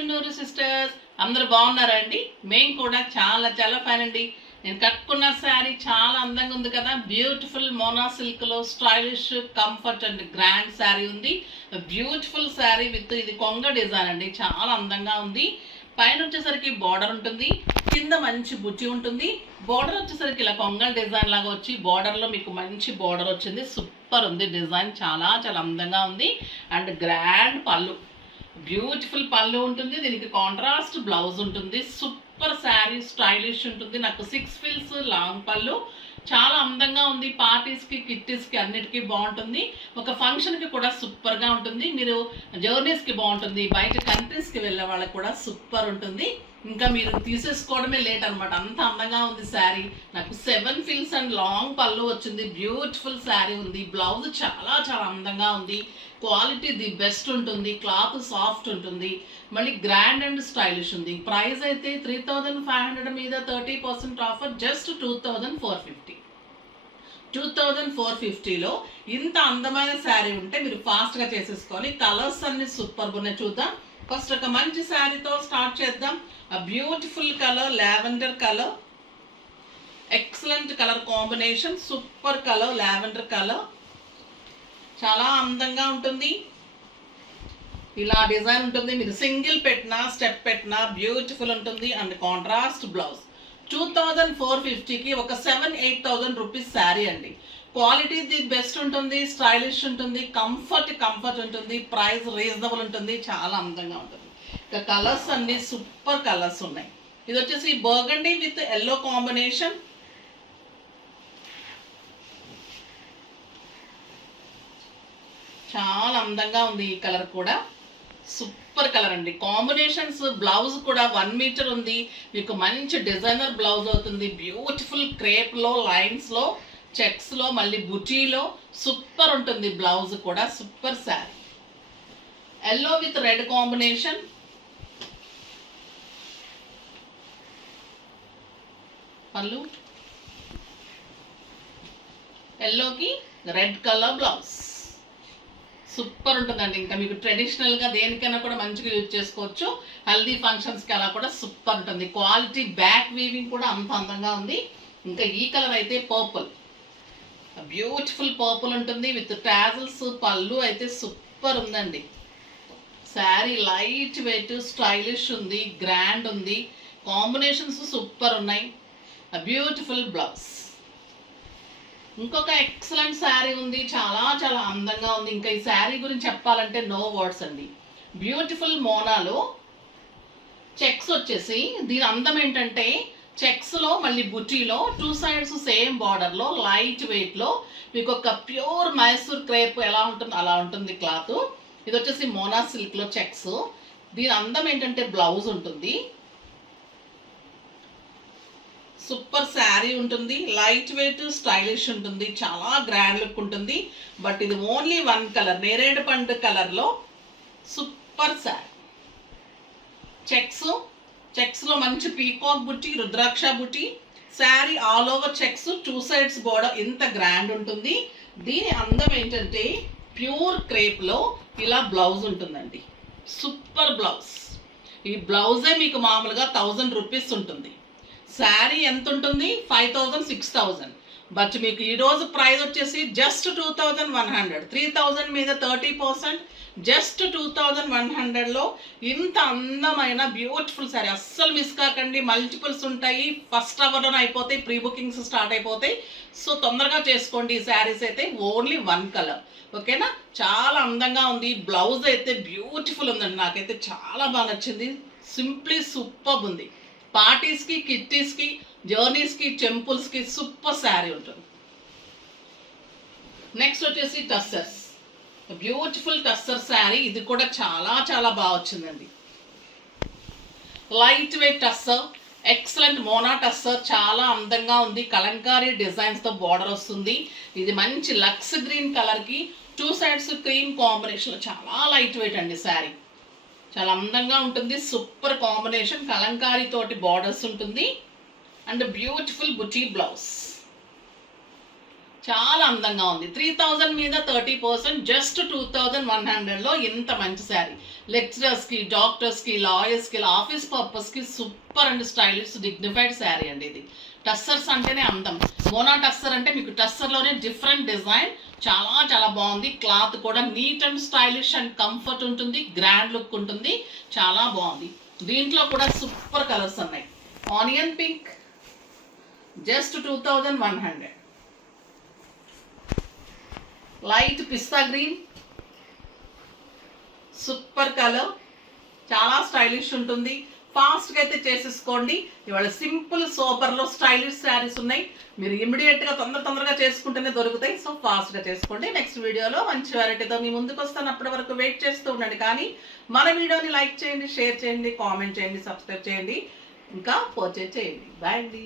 Chunduru sisters అందరూ బాగున్నారా అండి? మేము కూడా చాలా చాలా ఫైన్ అండి. నేను కట్టుకున్న శారీ చాలా అందంగా ఉంది కదా. బ్యూటిఫుల్ మోనా సిల్క్ లో stylish comfort and grand sari ఉంది. బ్యూటిఫుల్ శారీ విత్ ఇది కొంగ డిజైన్ అండి, చాలా అందంగా ఉంది. పైన వచ్చేసరికి బార్డర్ ఉంటుంది, కింద మంచి బుట్టి ఉంటుంది. బార్డర్ వచ్చేసరికి ఇలా కొంగల్ డిజైన్ లాగా వచ్చి బార్డర్లో మీకు మంచి బార్డర్ వచ్చింది. సూపర్ ఉంది డిజైన్, చాలా చాలా అందంగా ఉంది. అండ్ గ్రాండ్ పళ్ళు, బ్యూటిఫుల్ పళ్ళు ఉంటుంది. దీనికి కాంట్రాస్ట్ బ్లౌజ్ ఉంటుంది. సూపర్ శారీ, స్టైలిష్ ఉంటుంది. నాకు 6 ఫీల్స్ లాంగ్ పళ్ళు, చాలా అందంగా ఉంది. పార్టీస్కి కిట్టీస్కి అన్నిటికీ బాగుంటుంది. ఒక ఫంక్షన్కి కూడా సూపర్గా ఉంటుంది. మీరు జర్నీస్కి బాగుంటుంది. బయట కంట్రీస్కి వెళ్ళే వాళ్ళకి కూడా సూపర్ ఉంటుంది. ఇంకా మీరు తీసేసుకోవడమే లేట్ అనమాట, అంత అందంగా ఉంది శారీ. నాకు 7 ఫీల్స్ అండ్ లాంగ్ పళ్ళు వచ్చింది. బ్యూటిఫుల్ శారీ ఉంది. బ్లౌజ్ చాలా చాలా అందంగా ఉంది. క్వాలిటీ ది బెస్ట్ ఉంటుంది. క్లాత్ సాఫ్ట్ ఉంటుంది. మళ్ళీ గ్రాండ్ అండ్ స్టైలిష్ ఉంది. ప్రైస్ అయితే 3500 మీద 30% ఆఫర్, జస్ట్ 2450. 2450లో ఇంత అందమైన శారీ ఉంటే మీరు ఫాస్ట్గా చేసేసుకోవాలి. కలర్స్ అన్ని సూపర్ ఉన్నాయి. చూద్దాం. ఫస్ట్ ఒక మంచి శారీతో స్టార్ట్ చేద్దాం. Beautiful colour, lavender colour, excellent colour combination. Super colour, lavender colour, చాలా అందంగా ఉంటుంది. ఇలా డిజైన్ ఉంటుంది. మీరు సింగిల్ పెట్టినా స్టెప్ పెట్టినా బ్యూటిఫుల్ ఉంటుంది. And contrast blouse. 2450కి ఒక 7-8,000 రూపీస్ శారీ అండి. క్వాలిటీ ది బెస్ట్ ఉంటుంది, స్టైలిష్ ఉంటుంది, కంఫర్ట్ ఉంటుంది. ప్రైస్ రీజనబుల్ ఉంటుంది, చాలా అందంగా ఉంటుంది. ఇక కలర్స్ అన్ని సూపర్ కలర్స్ ఉన్నాయి. ఇది వచ్చేసి బర్గండీ విత్ ఎల్లో కాంబినేషన్. చాలా అందంగా ఉంది. ఈ కలర్ కూడా సూపర్ కలర్ అండి. కాంబినేషన్స్, బ్లౌజ్ కూడా 1 మీటర్ ఉంది. మీకు మంచి డిజైనర్ బ్లౌజ్ అవుతుంది. బ్యూటిఫుల్ క్రేప్లో, లైన్స్లో, చెక్స్లో, మళ్ళీ బుటీలో సూపర్ ఉంటుంది. బ్లౌజ్ కూడా super sari. Yellow with red combination. పళ్ళు, ఎల్లోకి రెడ్ కలర్ బ్లౌజ్. సూపర్ ఉంటుందండి. ఇంకా మీకు ట్రెడిషనల్గా దేనికైనా కూడా మంచిగా యూజ్ చేసుకోవచ్చు. హల్దీ ఫంక్షన్స్కి అలా కూడా సూపర్ ఉంటుంది. క్వాలిటీ, బ్యాక్ వీవింగ్ కూడా అంత అందంగా ఉంది. ఇంకా ఈ కలర్ అయితే పర్పుల్, బ్యూటిఫుల్ పర్పుల్ ఉంటుంది విత్ టాజల్స్. పళ్ళు అయితే సూపర్ ఉందండి. శారీ లైట్ వెయిట్, స్టైలిష్ ఉంది, గ్రాండ్ ఉంది. కాంబినేషన్స్ సూపర్ ఉన్నాయి. Beautiful blouse. ఇంకొక ఎక్సలెంట్ శారీ ఉంది, చాలా చాలా అందంగా ఉంది. ఇంకా ఈ శారీ గురించి చెప్పాలంటే నో వర్డ్స్ అండి. బ్యూటిఫుల్ మోనాలో చెక్స్ వచ్చేసి, దీని అందం ఏంటంటే చెక్స్లో మళ్ళీ బుటీలో 2 సైడ్స్ సేమ్ బార్డర్లో లైట్ వెయిట్లో మీకు ఒక ప్యూర్ మైసూర్ క్రేప్ ఎలా ఉంటుంది అలా ఉంటుంది క్లాత్. ఇది వచ్చేసి మోనా సిల్క్లో చెక్స్. దీని అందం ఏంటంటే బ్లౌజ్ ఉంటుంది. సూపర్ శారీ ఉంటుంది. లైట్ వెయిట్, స్టైలిష్ ఉంటుంది. చాలా గ్రాండ్ లుక్ ఉంటుంది. బట్ ఇది ఓన్లీ 1 కలర్, నేరేడు పండు కలర్లో సూపర్ శారీ. చెక్స్లో మంచి పీకాక్ బుట్టి, రుద్రాక్ష బుట్టి. Sari all over checks, 2 sides border. ఇంత గ్రాండ్ ఉంటుంది. దీని అందం ఏంటంటే ప్యూర్ క్రేప్లో ఇలా బ్లౌజ్ ఉంటుందండి. Super blouse. ఈ బ్లౌజే మీకు మామూలుగా 1000 రూపీస్ ఉంటుంది. శారీ ఎంత ఉంటుంది? 5,000, 6,000. బట్ మీకు ఈరోజు ప్రైస్ వచ్చేసి జస్ట్ 2,100. 3,000 మీద 30%, జస్ట్ 2,100లో ఇంత అందమైన బ్యూటిఫుల్ శారీ. అస్సలు మిస్ కాకండి. మల్టిపుల్స్ ఉంటాయి. ఫస్ట్ అవర్లోనే అయిపోతాయి, ప్రీ బుకింగ్స్ స్టార్ట్ అయిపోతాయి. సో తొందరగా చేసుకోండి. ఈ శారీస్ అయితే ఓన్లీ 1 కలర్, ఓకేనా? చాలా అందంగా ఉంది. బ్లౌజ్ అయితే బ్యూటిఫుల్ ఉందండి. నాకైతే చాలా బాగా నచ్చింది. సింప్లీ సూపర్ ఉంది. పార్టీస్కి, కిట్టీస్కి, జర్నీస్కి, టెంపుల్స్కి సూపర్ శారీ ఉంటుంది. నెక్స్ట్ వచ్చేసి టస్సర్స్. బ్యూటిఫుల్ టస్సర్ శారీ. ఇది కూడా చాలా చాలా బాగా వచ్చిందండి. Light weight tussar, excellent Mona tussar. చాలా అందంగా ఉంది. కలంకారీ డిజైన్స్తో బార్డర్ వస్తుంది. ఇది మంచి లక్స్ గ్రీన్ కలర్కి 2 సైడ్స్ క్రీమ్ కాంబినేషన్. చాలా లైట్ వెయిట్ అండి శారీ. చాలా అందంగా ఉంటుంది. Super combination. కలంకారీ తోటి బార్డర్స్ ఉంటుంది. And beautiful buti blouse. చాలా అందంగా ఉంది. 3000 మీద 30%, జస్ట్ 2100లో ఇంత మంచి శారీ. లెక్చరర్స్కి, డాక్టర్స్కి, లాయర్స్కి, ఆఫీస్ పర్పస్కి super and stylish dignified sari అండి ఇది. టస్సర్స్ అంటేనే అందం. మోనా టస్సర్ అంటే మీకు టస్సర్లోనే డిఫరెంట్ డిజైన్, చాలా చాలా బాగుంది. క్లాత్ కూడా neat and stylish and comfort ఉంటుంది, గ్రాండ్ లుక్ ఉంటుంది, చాలా బాగుంది. దీంట్లో కూడా సూపర్ కలర్స్ ఉన్నాయి. Onion pink just 2100, light pista green super colour, చాలా స్టైలిష్ ఉంటుంది. ఫాస్ట్గా అయితే చేసేసుకోండి. ఇవాళ సింపుల్ సూపర్లో స్టైలిష్ శారీస్ ఉన్నాయి. మీరు ఇమ్మీడియట్గా తొందరగా చేసుకుంటేనే దొరుకుతాయి. సో ఫాస్ట్గా చేసుకోండి. నెక్స్ట్ వీడియోలో మంచి వెరైటీతో మీ ముందుకు వస్తాను. అప్పటి వరకు వెయిట్ చేస్తూ ఉండండి. కానీ మన వీడియోని లైక్ చేయండి, షేర్ చేయండి, కామెంట్ చేయండి, సబ్స్క్రైబ్ చేయండి, ఇంకా పర్చేజ్ చేయండి. బాయ్ అండి.